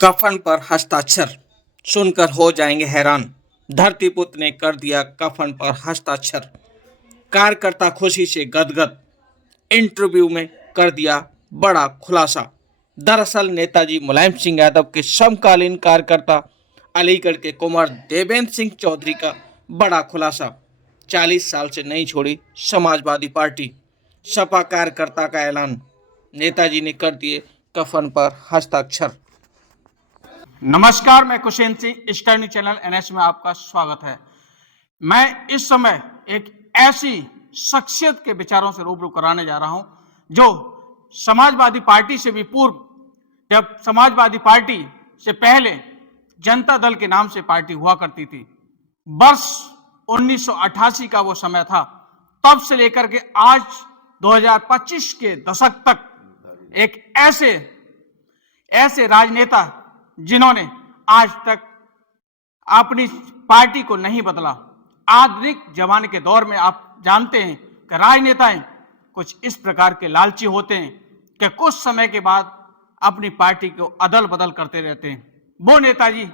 कफन पर हस्ताक्षर सुनकर हो जाएंगे हैरान। धरतीपुत्र ने कर दिया कफन पर हस्ताक्षर। कार्यकर्ता खुशी से गदगद। इंटरव्यू में कर दिया बड़ा खुलासा। दरअसल नेताजी मुलायम सिंह यादव के समकालीन कार्यकर्ता अलीगढ़ के कुंवर देवेंद्र सिंह चौधरी का बड़ा खुलासा। 40 साल से नहीं छोड़ी समाजवादी पार्टी। सपा कार्यकर्ता का ऐलान। नेताजी ने कर दिए कफन पर हस्ताक्षर। नमस्कार, मैं Kushen Singh, Star News channel NS में आपका स्वागत है। मैं इस समय एक ऐसी शख्सियत के विचारों से रूबरू कराने जा रहा हूं जो समाजवादी पार्टी से भी पूर्व, जब समाजवादी पार्टी से पहले जनता दल के नाम से पार्टी हुआ करती थी, वर्ष 1988 का वो समय था। तब से लेकर के आज 2025 के दशक तक एक ऐसे राजनेता जिन्होंने आज तक अपनी पार्टी को नहीं बदला। आधुनिक जमाने के दौर में आप जानते हैं कि राजनेताएं कुछ इस प्रकार के लालची होते हैं कि कुछ समय के बाद अपनी पार्टी को अदल बदल करते रहते हैं। वो नेताजी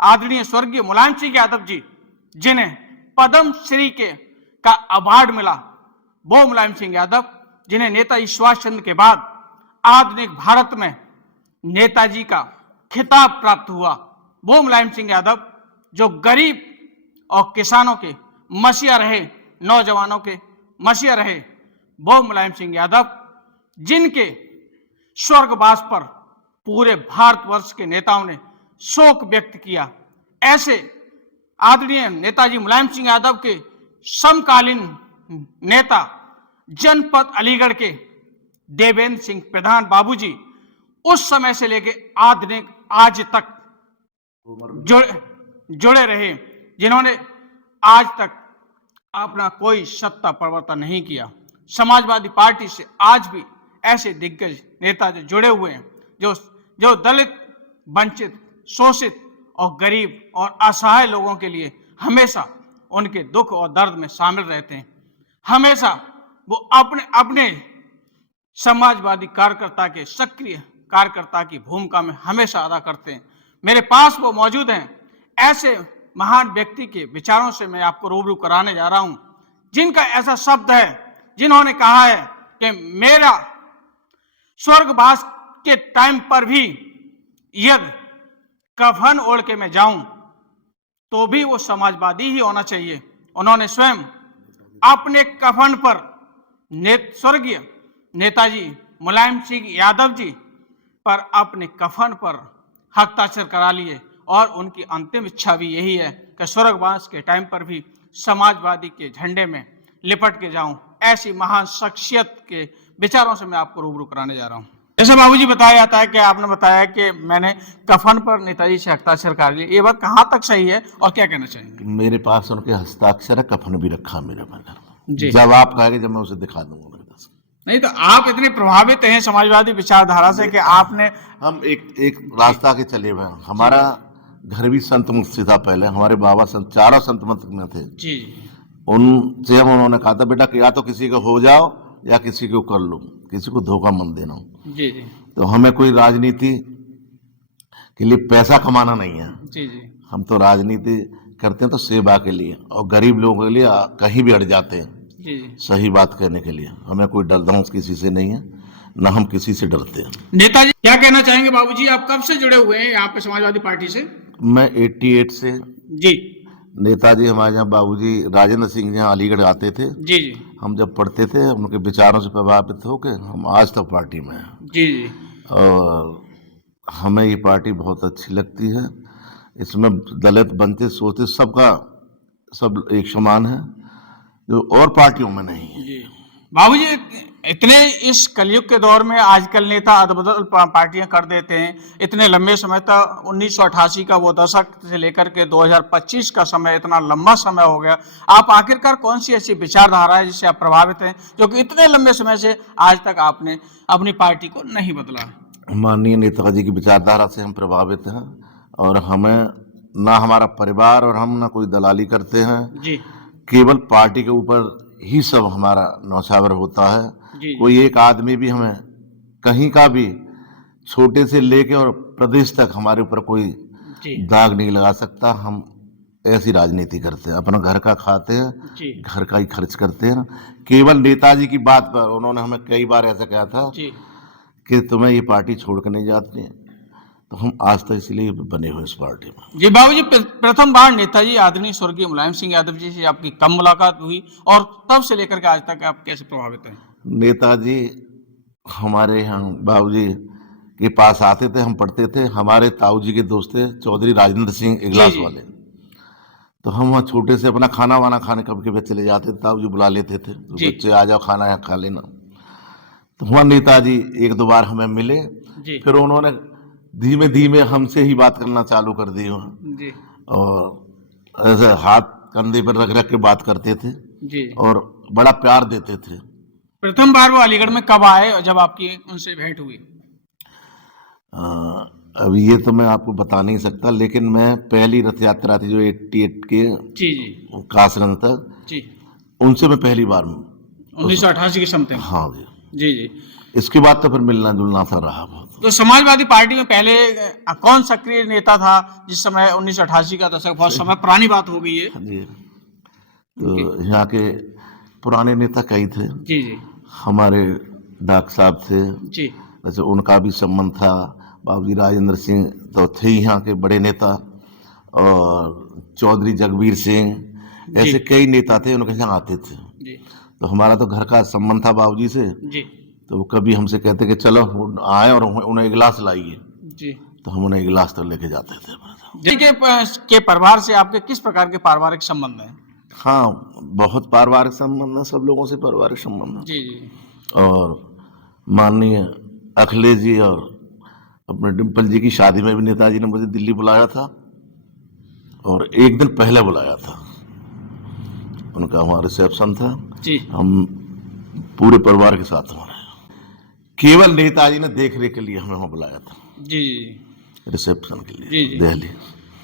आदरणीय स्वर्गीय मुलायम सिंह यादव जी, जिन्हें पद्म श्री का अवार्ड मिला, वो मुलायम सिंह यादव जिन्हें नेताजी सुभाष चंद्र के बाद आधुनिक भारत में नेताजी का खिताब प्राप्त हुआ, वो मुलायम सिंह यादव जो गरीब और किसानों के मसीहा रहे, नौजवानों के मसीहा रहे, वो मुलायम सिंह यादव जिनके स्वर्गवास पर पूरे भारतवर्ष के नेताओं ने शोक व्यक्त किया। ऐसे आदरणीय नेताजी मुलायम सिंह यादव के समकालीन नेता जनपद अलीगढ़ के देवेंद्र सिंह प्रधान बाबूजी उस समय से लेके आधुनिक आज तक जुड़े रहे, जिन्होंने आज तक अपना कोई सत्ता परिवर्तन नहीं किया। समाजवादी पार्टी से आज भी ऐसे दिग्गज नेता जो जुड़े हुए हैं, जो दलित, वंचित, शोषित और गरीब और असहाय लोगों के लिए हमेशा उनके दुख और दर्द में शामिल रहते हैं। हमेशा वो अपने समाजवादी कार्यकर्ता के सक्रिय कार्यकर्ता की भूमिका में हमेशा अदा करते हैं। मेरे पास वो मौजूद हैं। ऐसे महान व्यक्ति के विचारों से मैं आपको रूबरू कराने जा रहा हूं, जिनका ऐसा शब्द है, जिन्होंने कहा है कि मेरा स्वर्गवास के टाइम पर भी यदि कफन ओढ़ के मैं जाऊं तो भी वो समाजवादी ही होना चाहिए। उन्होंने स्वयं अपने कफन पर स्वर्गीय नेताजी मुलायम सिंह यादव जी पर अपने कफन पर हस्ताक्षर करा लिए और उनकी अंतिम इच्छा भी यही है कि स्वर्गवास के टाइम पर भी समाजवादी के झंडे में लिपट के जाऊं। ऐसी महान शख्सियत के विचारों से मैं आपको रूबरू कराने जा रहा हूं। जैसे बाबूजी बताया जाता है कि आपने बताया कि मैंने कफन पर नेताजी से हस्ताक्षर कर लिए, ये बात कहाँ तक सही है और क्या कहना चाहेंगे? मेरे पास उनके हस्ताक्षर है, कफन भी रखा मेरे घर में। जी। जब आप कहेंगे जब मैं उसे दिखा दूंगा। नहीं तो आप इतने प्रभावित हैं समाजवादी विचारधारा से कि आपने हम एक रास्ता के चले हुए। हमारा घर भी संत मुक्त से था पहले। हमारे बाबा संत, चारों संत मत में थे जी। उनसे हम उन्होंने कहा था, बेटा या तो किसी का हो जाओ या किसी को कर लो, किसी को धोखा मत देना। जी जी। तो हमें कोई राजनीति के लिए पैसा कमाना नहीं है। जी जी। हम तो राजनीति करते हैं तो सेवा के लिए और गरीब लोगों के लिए कहीं भी अड़ जाते हैं। जी। सही बात कहने के लिए हमें कोई डर धमक किसी से नहीं है, ना हम किसी से डरते हैं। नेताजी क्या कहना चाहेंगे? बाबूजी आप कब से जुड़े हुए हैं यहाँ पे समाजवादी पार्टी से? मैं 88 से। जी। नेताजी हमारे यहाँ बाबूजी राजेंद्र सिंह यहाँ अलीगढ़ आते थे। जी जी। हम जब पढ़ते थे उनके विचारों से प्रभावित होकर हम आज तक पार्टी में हैं। जी जी। और हमें ये पार्टी बहुत अच्छी लगती है। इसमें दलित, वंचित, शोषित सब एक समान है, जो और पार्टियों में नहीं है। जी। बाबूजी इतने इस कलयुग के दौर में आजकल नेता अदबदल पार्टियां कर देते हैं। इतने लंबे समय तक 1988 का वो दशक से लेकर के 2025 का समय, इतना लंबा समय हो गया। आप आखिरकार कौन सी ऐसी विचारधारा है जिससे आप प्रभावित हैं, जो कि इतने लंबे समय से आज तक आपने अपनी पार्टी को नहीं बदला? माननीय नेताजी की विचारधारा से हम प्रभावित हैं और हमें ना हमारा परिवार और हम ना कोई दलाली करते हैं। जी। केवल पार्टी के ऊपर ही सब हमारा नौछावर होता है। कोई एक आदमी भी हमें कहीं का भी छोटे से लेके और प्रदेश तक हमारे ऊपर कोई जी दाग नहीं लगा सकता। हम ऐसी राजनीति करते हैं, अपना घर का खाते हैं, जी घर का ही खर्च करते हैं। केवल नेताजी की बात पर उन्होंने हमें कई बार ऐसा कहा था जी कि तुम्हें ये पार्टी छोड़ कर नहीं जाती, तो हम आज तक इसलिए बने हुए इस पार्टी में। जी बाबूजी, प्रथम बार नेताजी आदरणीय स्वर्गीय मुलायम सिंह यादव जी से आपकी कब मुलाकात हुई और तब से लेकर के आज तक आप कैसे प्रभावित हैं? नेताजी हमारे यहाँ बाबूजी के पास आते थे, हम पढ़ते थे। हमारे ताऊ जी के दोस्त थे चौधरी राजेंद्र सिंह इगलास जी। वाले, तो हम वहाँ छोटे से अपना खाना वाना खाने कब के चले जाते थे। ताऊ जी बुला लेते थे, तो जी। बच्चे आ जाओ खाना यहाँ खा लेना। तो वहाँ नेताजी एक दो बार हमें मिले, जी फिर उन्होंने धीमे धीमे हमसे ही बात करना चालू कर दी वहाँ, जी और ऐसे हाथ कंधे पर रख रख के बात करते थे जी। और बड़ा प्यार देते थे। प्रथम बार वो अलीगढ़ में कब आए और जब आपकी उनसे भेंट हुई? अभी ये तो मैं आपको बता नहीं सकता, लेकिन मैं पहली रथ यात्रा थी जो 88 के जी जी कासगंज तक, जी उनसे मैं पहली बार 1988 के समथिंग। हाँ जी। जी जी। इसके बाद तो फिर मिलना जुलना सा रहा बहुत। तो समाजवादी पार्टी में पहले कौन सक्रिय नेता था जिस समय 1988 का दशक, बहुत समय पुरानी बात हो गई है? हाँ जी, तो यहाँ के पुराने नेता कई थे। जी जी हमारे डॉक्टर साहब थे, जी वैसे उनका भी संबंध था। बाबूजी राजेंद्र सिंह तो थे ही यहाँ के बड़े नेता, और चौधरी जगबीर सिंह, ऐसे कई नेता थे, उनके यहाँ आते थे। जी तो हमारा तो घर का संबंध था बाबूजी से, जी तो वो कभी हमसे कहते कि चलो आए और उन्हें एक गिलास लाइए, जी। तो हम उन्हें एक गिलास तो लेके जाते थे। जी के परिवार से आपके किस प्रकार के पारिवारिक संबंध हैं? हाँ, बहुत पारिवारिक संबंध है, सब लोगों से पारिवारिक संबंध है। जी जी और माननीय अखिलेश जी और अपने डिम्पल जी की शादी में भी नेताजी ने मुझे दिल्ली बुलाया था, और एक दिन पहले बुलाया था। उनका वहाँ रिसेप्शन था, जी हम पूरे परिवार के साथ वहाँ रहे। केवल नेताजी ने देख रेख के लिए हमें वहाँ बुलाया था, जी जी। रिसेप्शन के जी, लिए जी। दिल्ली।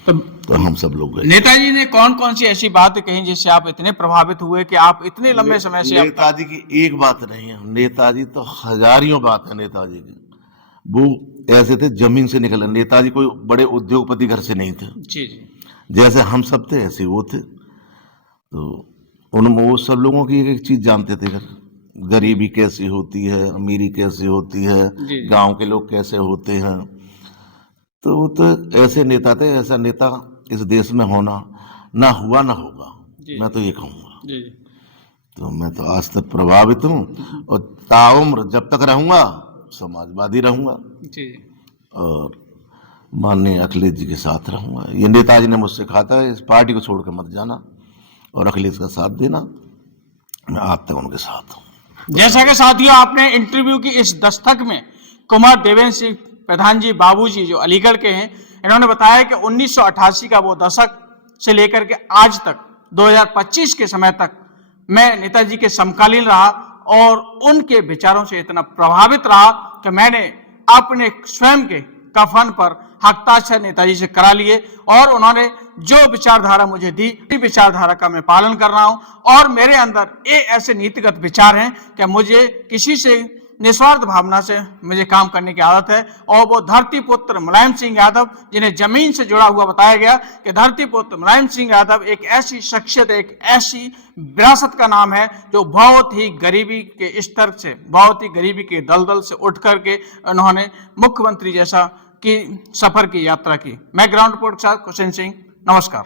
तो हम सब लोग गए। नेताजी ने कौन कौन सी ऐसी बातें कही जिससे आप इतने प्रभावित हुए कि आप इतने लंबे समय से नेताजी की एक बात नहीं है, नेताजी तो हजारियों बात है नेताजी की। वो ऐसे थे जमीन से निकले। नेताजी कोई बड़े उद्योगपति घर से नहीं थे, जी जी जैसे हम सब थे ऐसे वो थे। तो उनमें वो सब लोगों की एक एक चीज जानते थे, गरीबी कैसी होती है, अमीरी कैसी होती है, जी। गांव के लोग कैसे होते हैं। तो वो तो ऐसे नेता थे, ऐसा नेता इस देश में होना ना हुआ ना होगा, जी। मैं तो ये कहूँगा। जी तो मैं तो आज तक प्रभावित हूँ, और ताउम्र जब तक रहूंगा समाजवादी रहूंगा, जी और माननीय अखिलेश जी के साथ रहूंगा। ये नेताजी ने मुझसे कहा था, इस पार्टी को छोड़कर मत जाना और अखिलेश का साथ देना। मैं आज तक उनके साथ हूँ। जैसा कि साथियों, आपने इंटरव्यू की इस दस्तक में कुमार देवेंद्र सिंह प्रधान जी बाबूजी जो अलीगढ़ के हैं, इन्होंने बताया कि 1988 का वो दशक से लेकर के आज तक 2025 के समय तक मैं नेताजी के समकालीन रहा और उनके विचारों से इतना प्रभावित रहा कि मैंने अपने स्वयं के कफन पर हस्ताक्षर नेताजी से करा लिए, और उन्होंने जो विचारधारा मुझे दी, उसी विचारधारा का मैं पालन कर रहा हूं। और मेरे अंदर ये ऐसे नीतिगत विचार हैं कि मुझे किसी से निस्वार्थ भावना से मुझे काम करने की आदत है। और वो धरती पुत्र मुलायम सिंह यादव, जिन्हें जमीन से जुड़ा हुआ बताया गया कि धरती पुत्र मुलायम सिंह यादव एक ऐसी शख्सियत, एक ऐसी विरासत का नाम है जो बहुत ही गरीबी के स्तर से, बहुत ही गरीबी के दलदल से उठ करके उन्होंने मुख्यमंत्री जैसा की सफर की यात्रा की। मैं ग्राउंड रिपोर्ट के साथ कुशन सिंह, नमस्कार।